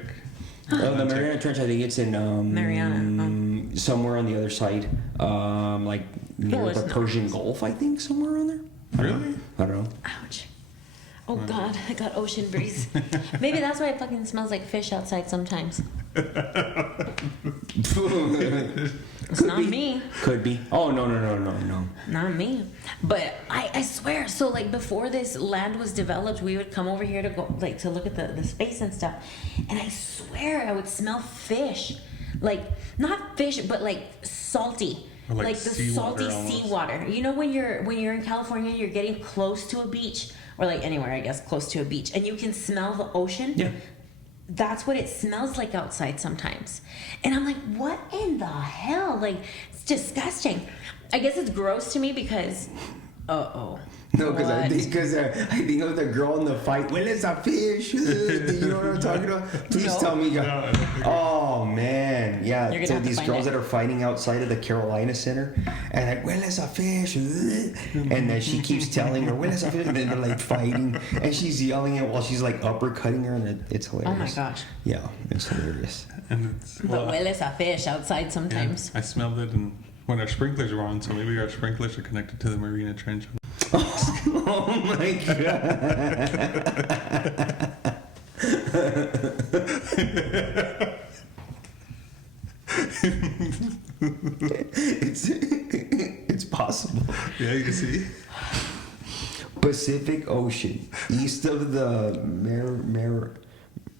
The Mariana Trench, I think it's in Mariana, somewhere on the other side, like near No, the it's not. Persian Gulf, I think, somewhere on there. Really? I don't know. Ouch. Oh God, I got ocean breeze. Maybe that's why it fucking smells like fish outside sometimes. It's not me. Could be. Oh no. Not me. But I swear, so like before this land was developed, we would come over here to go like to look at the space and stuff. And I swear I would smell fish. Like not fish, but like salty. Or like the seawater salty almost. seawater. You know when you're in California, you're getting close to a beach, or like anywhere I guess close to a beach, and you can smell the ocean. Yeah. That's what it smells like outside sometimes. And I'm like, what in the hell? Like, it's disgusting. I guess it's gross to me because, No, because I What? think of the girl in the fight. Well, it's a fish. Do you know what I'm talking about? Please No. tell me. No, I don't think Oh man, yeah. You're gonna So have to these find girls it. that are fighting outside of the Carolina Center, and like, well, it's a fish, and then she keeps telling her, well, it's a fish, and then they're like fighting, and she's yelling it while she's like uppercutting her, and it's hilarious. oh my gosh. Yeah, it's hilarious. And it's, The well, well is a fish outside yeah, sometimes. I smelled it and when our sprinklers were on, so maybe our sprinklers are connected to the Marina Trench. Oh my god. It's possible. Yeah, you see? Pacific Ocean, east of the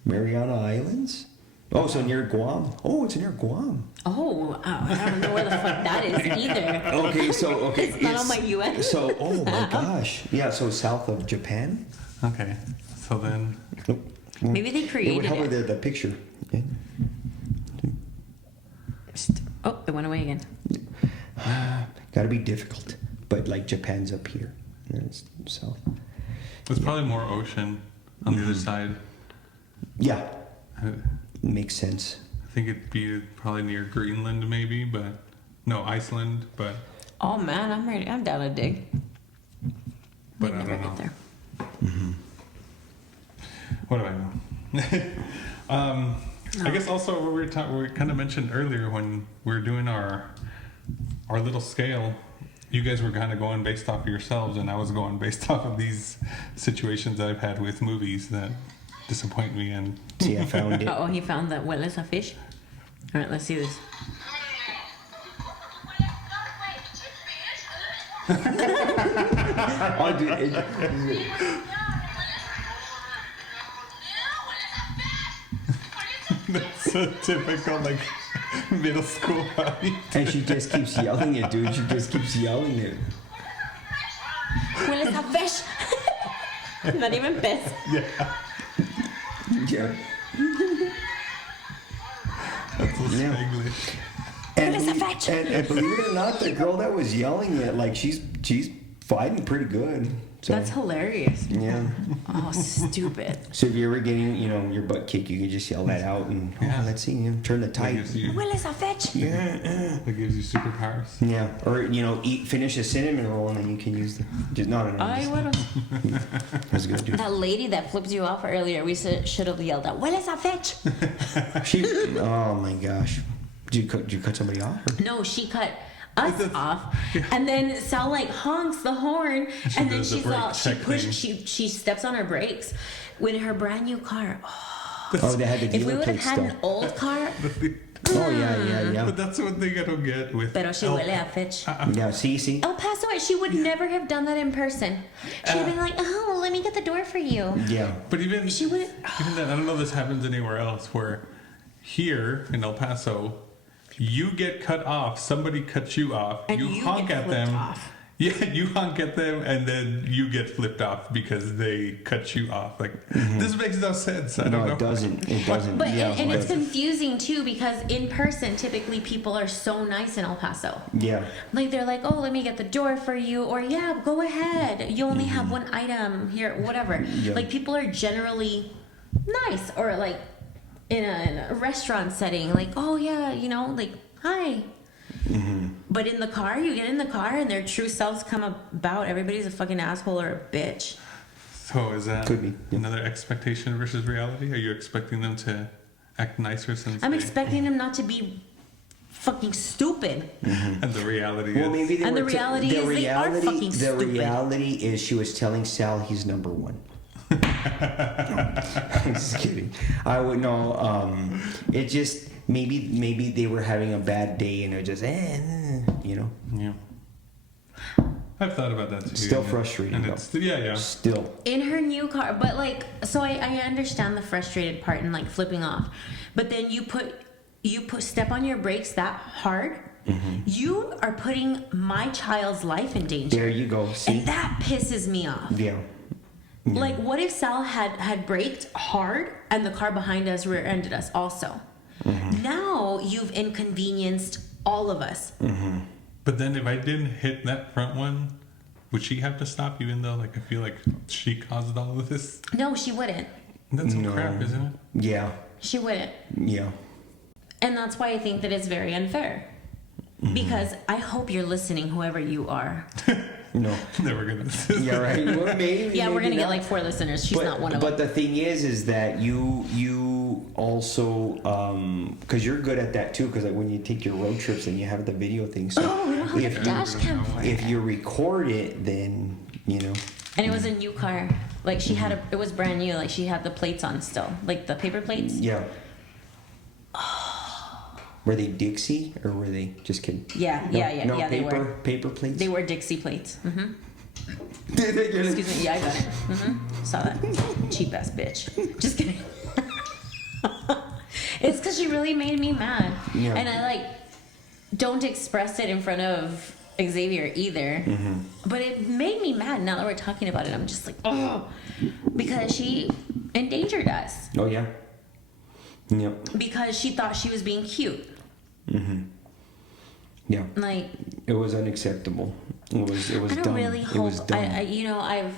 Mariana Islands. Oh, so near Guam. Oh, it's near Guam. Oh, I don't know where the fuck that is either. Okay, It's not on my US. So, oh my gosh, yeah. So south of Japan. Okay. So then, Nope. Maybe they It would created help with it. the picture. Yeah. Oh, it went away again. Gotta be difficult, but like Japan's up here. Yeah, it's south. there's probably more ocean on the other side. Yeah, I makes sense. think it'd be probably near Greenland, maybe, but no, Iceland, but Oh man, I'm ready. I'm down to dig. But We'd I never don't get know. there. what do I know? I guess also what we kind of mentioned earlier when we were doing our little scale, you guys were kind of going based off of yourselves, and I was going based off of these situations that I've had with movies that disappoint me. And See, I found it. Oh, he found that well is a fish. All right, let's see this. Oh, dude, that's so typical, like middle school. and she just keeps yelling it, dude. She just keeps yelling it. Well, it's a fish. Not even pez. Yeah, Yeah. that's so Yeah. Spanglish. And, Well, it's a fetch. and believe it or not, the girl that was yelling it, like she's fighting pretty good. So, That's hilarious. yeah. Oh, stupid. So if you're ever getting, your butt kicked, you can just yell that out and let's see, turn the That tide. gives you, Will is a fetch? Yeah. that gives you superpowers. Yeah. Or finish a cinnamon roll and then you can use I would. That's good, dude. That lady that flipped you off earlier, we should have yelled out, "Will is a fetch?" Oh my gosh. Did you cut somebody off? Or? No, she cut us off, and then Sal like honks the horn, and then does the she's brake all check thing. she steps on her brakes with her brand new car. Oh, they had the If we dealer would have plate had an still. old car, Oh yeah. But that's one thing I don't get with. pero she huele a fetch. Yeah, see? El Paso, she would never have done that in person. She'd have been like, "Oh, well, let me get the door for you." Yeah. But even She wouldn't. even then, I don't know if this happens anywhere else. Where here in El Paso, you get cut off, somebody cuts you off, And you you honk get at flipped them. off. Yeah, you honk at them, and then you get flipped off because they cut you off. Like this makes no sense. I don't No, know. it doesn't. It doesn't. But yeah, and it's but- confusing too because in person, typically people are so nice in El Paso. yeah. Like they're like, "Oh, let me get the door for you," or "Yeah, go ahead. You only have one item here, whatever." Yeah. Like people are generally nice, or like in a restaurant setting, like, "Oh yeah, like hi." But in the car, you get in the car and their true selves come about. Everybody's a fucking asshole or a bitch. So is that Could be, yeah. another expectation versus reality? Are you expecting them to act nicer since I'm they- expecting them not to be fucking stupid. and the reality Well, is maybe they And the were reality is they are fucking the stupid. reality is she was telling Sal he's number one. No, I'm just kidding. I would know. It just maybe they were having a bad day and they're just yeah. I've thought about that too. Still and frustrating, And though. it's yeah. Still. In her new car, but like, so I understand the frustrated part and like flipping off, but then you put step on your brakes that hard, you are putting my child's life in danger. There you go. See. And that pisses me off. Yeah. Like, what if Sal had braked hard and the car behind us rear-ended us also? Now you've inconvenienced all of us. But then if I didn't hit that front one, would she have to stop even though like I feel like she caused all of this? No, she wouldn't. That's some No. crap, isn't it? Yeah. She wouldn't. Yeah. And that's why I think that it's very unfair. Because I hope you're listening, whoever you are. No. Never gonna. Yeah. Right. Well, maybe. Yeah, we're maybe gonna get not. like 4 listeners. She's not one of But them. the thing is that you also because you're good at that too. Because like when you take your road trips and you have the video thing. So Oh, we don't have if a dash cam for if it. you record it, then And it was a new car. Like she had it was brand new. Like she had the plates on still, like the paper plates. yeah. Were they Dixie or were they just kidding? Yeah, No, yeah. no, They paper, were. paper plates. They were Dixie plates. Excuse Excuse me. Yeah, I got it. Saw that. Cheap ass bitch. Just kidding. It's because she really made me mad, Yeah. and I like don't express it in front of Xavier either. But it made me mad. Now that we're talking about it, I'm just like, oh, because she endangered us Oh yeah. Yep. because she thought she was being cute. Yeah. Like It was unacceptable. It was I don't dumb. really It was hope. dumb. I've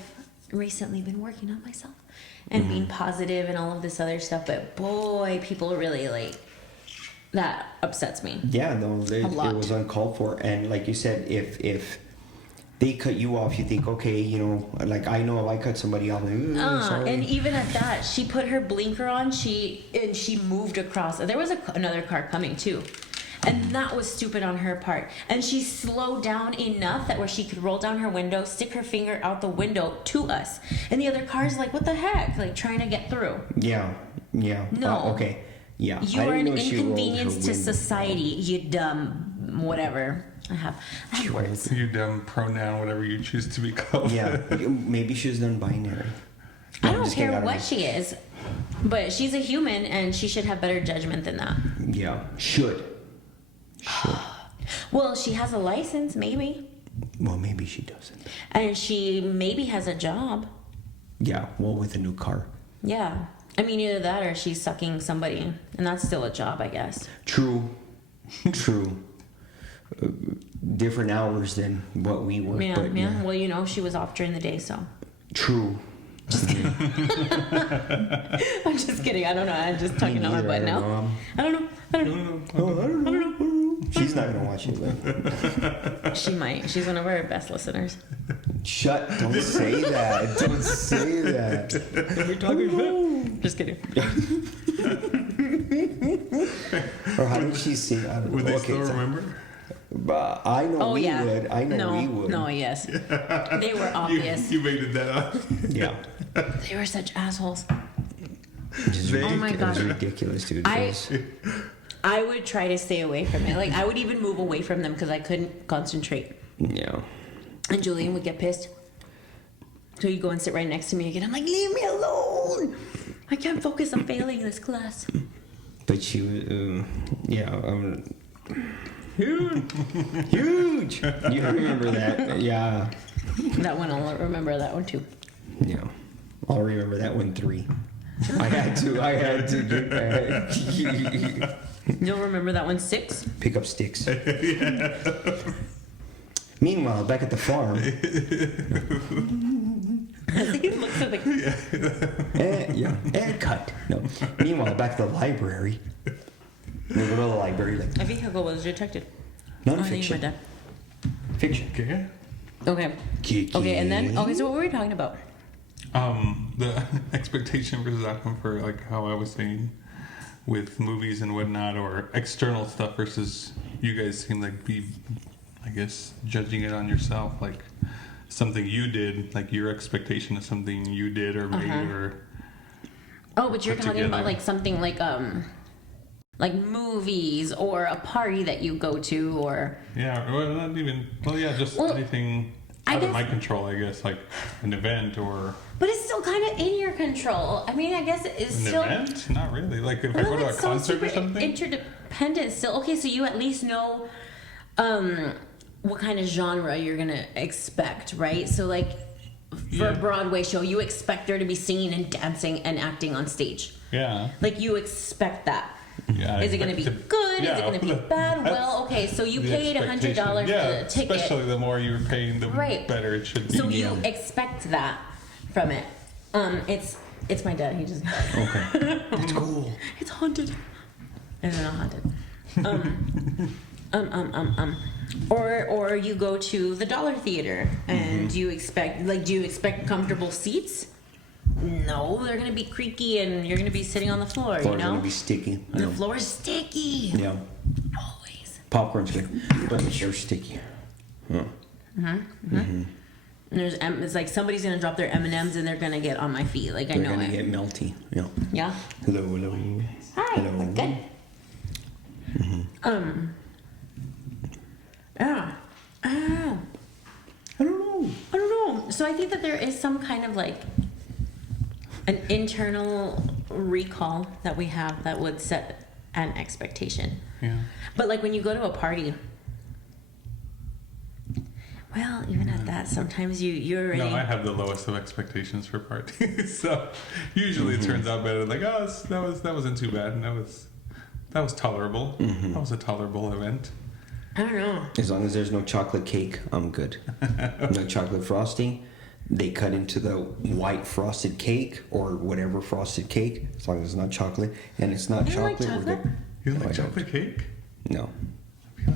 recently been working on myself and being positive and all of this other stuff. But boy, people really like that upsets me. Yeah, no, it lot. was uncalled for. And like you said, if they cut you off, you think, okay, like I know if I cut somebody off, like, sorry. And even at that, she put her blinker on. She moved across. There was another car coming too. And that was stupid on her part. And she slowed down enough that where she could roll down her window, stick her finger out the window to us. And the other car's like, what the heck? Like trying to get through. Yeah. No. Okay. Yeah. You I are didn't an know she rolled her inconvenience to window. society, you dumb whatever. I have words. You dumb pronoun, whatever you choose to be called. Yeah. Maybe she's non-binary. I I'm don't just kidding, care I don't what know. she is, but she's a human and she should have better judgment than that. Yeah. Should. Well, she has a license, maybe. Well, maybe she doesn't. And she maybe has a job. Yeah. Well, with a new car. Yeah. I mean, either that or she's sucking somebody. And that's still a job, I guess. True. different hours than what we work. Yeah, but yeah. Well, you know, she was off during the day, so. True. I'm just kidding. I don't know. I'm just tugging on her butt now. I don't know. I don't know. She's not gonna watch it. But She might. She's one of our best listeners. shut! Don't say that. Don't say that. You're talking shit. Just kidding. Or how did she say? I don't know. Would they Okay, still so- remember? But I know Oh, we yeah. would. I know No, we would. no, yes. They were obvious. You made it that up. Yeah. They were such assholes. Just They- Oh my ridiculous. God. Ridiculous, dude. I would try to stay away from it. Like, I would even move away from them because I couldn't concentrate. Yeah. And Julian would get pissed. So he'd go and sit right next to me again. I'm like, leave me alone. I can't focus. I'm failing this class. But she was, huge. You remember that? Yeah. That one, I'll remember that one too. Yeah. I'll remember that one 3. I had to You'll remember that one 6? pick up sticks. Meanwhile, back at the farm, He looks at the and cut. No. Meanwhile, back at the library. We go to the library, like a vehicle was detected. Oh, I think you're non-fiction, done. fiction. Okay. Okay. Okay, and then so what were we talking about? The expectation versus outcome for like how I was saying with movies and whatnot, or external stuff versus you guys seem like I guess judging it on yourself, like something you did, like your expectation of something you did or made or. Oh, but you're put talking about together. like something like movies or a party that you go to or. Yeah, well, not even. Well, yeah, just anything I out of guess- my control, I guess, like an event or But it's still kind of in your control. I mean, I guess it's an still. event. Not really. Like if I Well, go to a it's so concert or super something. interdependent still. Okay, so you at least know what kind of genre you're gonna expect, right? So like for a Broadway show, you expect there to be singing and dancing and acting on stage. Yeah. Like you expect that. Yeah. Is it going to be good? Is it going to be bad? Well, okay, so you the paid $100 expectation. for Yeah, the ticket. especially the more you're paying, the Right. better it should be. So you expect that from it. It's my dad. He just Okay. That's cool. it's haunted. It's not haunted. Or you go to the Dollar Theater and do you expect comfortable seats? No, they're gonna be creaky and you're gonna be sitting on the floor. Floor's you know, gonna be sticky. the floor is sticky. Yeah. Always. Popcorn's good, but they're sticky. Huh. And there's it's like somebody's gonna drop their M&Ms and they're gonna get on my feet. Like I They're know gonna it. get melty. Yeah. Yeah. Hello, hello. Hi. Hello. Good. Yeah. I don't know. I don't know. So I think that there is some kind of like an internal recall that we have that would set an expectation. Yeah. But like when you go to a party, well, even at that, sometimes you're already. No, I have the lowest of expectations for parties, so usually it turns out better. Like, oh, that wasn't too bad, and that was tolerable. That was a tolerable event. I don't know. As long as there's no chocolate cake, I'm good. No chocolate frosting. They cut into the white frosted cake or whatever frosted cake, as long as it's not chocolate. And it's not You don't like chocolate. we're chocolate? good. You No, like I don't. chocolate cake? No. I feel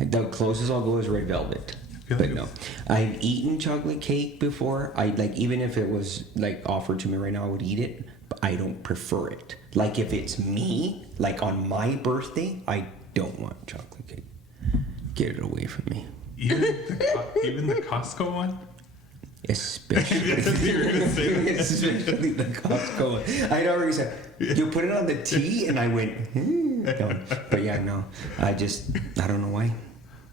like The closest I'll go is red velvet. feel But like no, I've eaten chocolate cake before. I like, even if it was like offered to me right now, I would eat it. But I don't prefer it. Like if it's me, like on my birthday, I don't want chocolate cake. Get it away from me. even the Costco one. Especially, You were gonna say that. especially the Costco one. I'd already said, you put it on the tea, and I went, no. But yeah, no. I don't know why.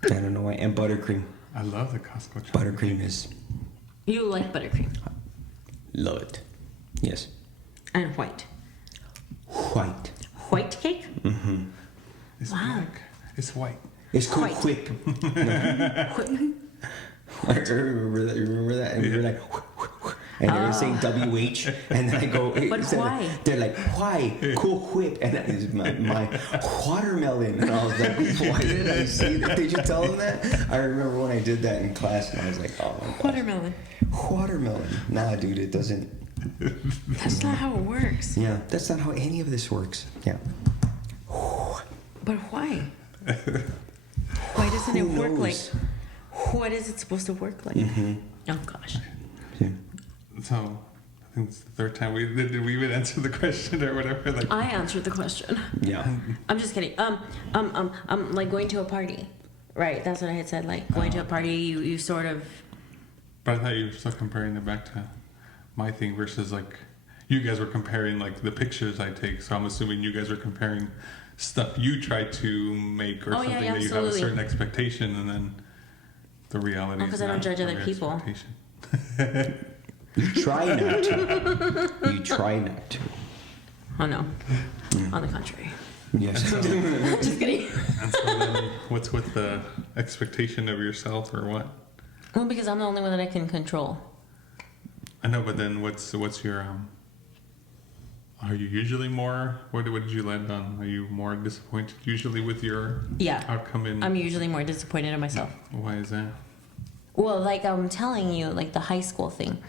I don't know why. And buttercream. I love the Costco chocolate. Buttercream is, You like buttercream love it. Yes. and white. White. White cake? It's Wow. black. It's white. It's called White. whip. I remember that. You remember that? And we were like, and they're saying WH, and then I go, But why? They're like, why? Cool whip, and that is my watermelon, and I was like, why did I say that? Did you tell them that? I remember when I did that in class, and I was like, oh my god, watermelon. Nah, dude, it doesn't. That's not how it works. Yeah, that's not how any of this works. Yeah. But why? Why doesn't it work like? knows? What is it supposed to work like? Oh gosh. Yeah. So I think it's the third time did we even answer the question or whatever. Like I answered the question. Yeah. I'm just kidding. Like going to a party, right? That's what I had said. Like going to a party, you sort of. But I thought you were still comparing it back to my thing versus like you guys were comparing like the pictures I take. So I'm assuming you guys were comparing stuff you try to make or something that you have a certain expectation, and then the reality. Because I don't judge other people. You try not to. You try not to. Oh no. On the contrary. Yes. Just kidding. And so then, what's with the expectation of yourself or what? Well, because I'm the only one that I can control. I know, but then what's your are you usually more? What did you land on? Are you more disappointed usually with your outcome? I'm usually more disappointed in myself. Why is that? Well, like I'm telling you, like the high school thing,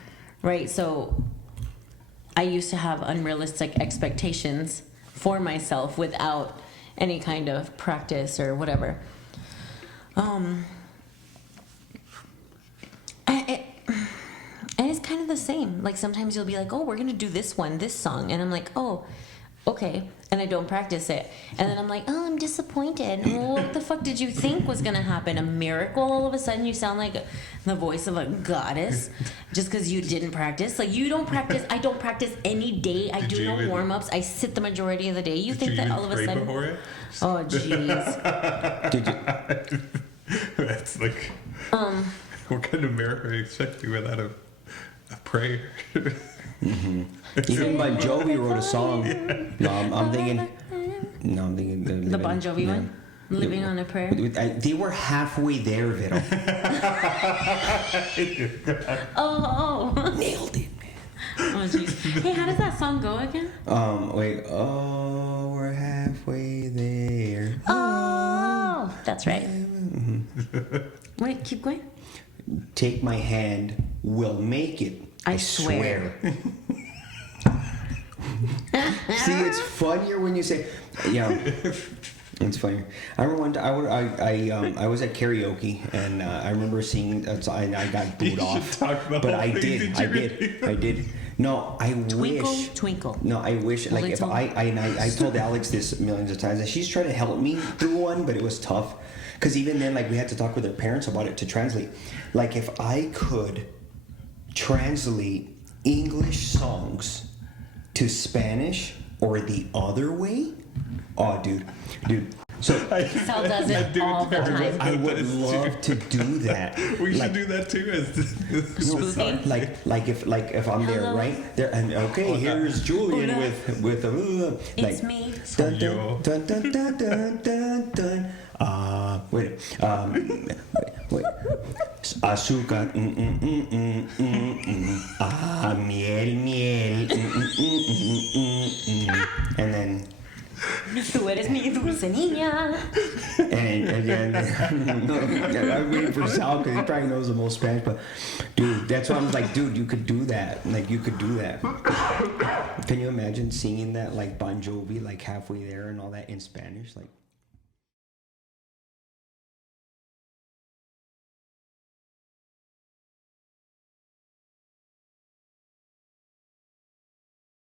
right? So I used to have unrealistic expectations for myself without any kind of practice or whatever. And it's kind of the same. Like sometimes you'll be like, oh, we're going to do this song. And I'm like, oh, okay. And I don't practice it. And then I'm like, oh, I'm disappointed. Well, what the fuck did you think was going to happen? A miracle? All of a sudden you sound like the voice of a goddess just because you didn't practice? Like you don't practice. I don't practice any day. I do no warm-ups. I sit the majority of the day. You think that all of a sudden... Before it? Oh, jeez. Did you? That's like... What kind of miracle are you expecting without a prayer? Even Bon Jovi wrote a song. No, I'm thinking. No, I'm thinking the Bon Jovi one. Living on a Prayer. They were halfway there, Vito. Oh. Nailed it, man. Oh, jeez. Hey, how does that song go again? Wait. Oh, we're halfway there. Oh, that's right. Wait, keep going. Take my hand, we'll make it. I swear. See, it's funnier when you say, yeah. It's funny. I remember one time I was at karaoke and I remember singing a song and I got booed off. But I did. No, I Twinkle, wish. twinkle. No, I wish. Like if I told Alex this millions of times, and she's tried to help me through one, but it was tough. Because even then, like we had to talk with their parents about it to translate. Like if I could translate English songs to Spanish or the other way, oh, dude. So Sal does it all the time. I would love to do that. We should do that too. Spoofing? Like if I'm there, Hello? right there, and okay, here's Julian Hola. with like It's me. dun dun dun dun dun dun dun dun. Wait. Azúcar. Miel. And then. Tú eres mi dulce niña. And I'm waiting for Sal because he probably knows the most Spanish. But dude, that's why I'm like, dude, you could do that. Like you could do that. Can you imagine singing that like Bon Jovi, like halfway there and all that in Spanish, like?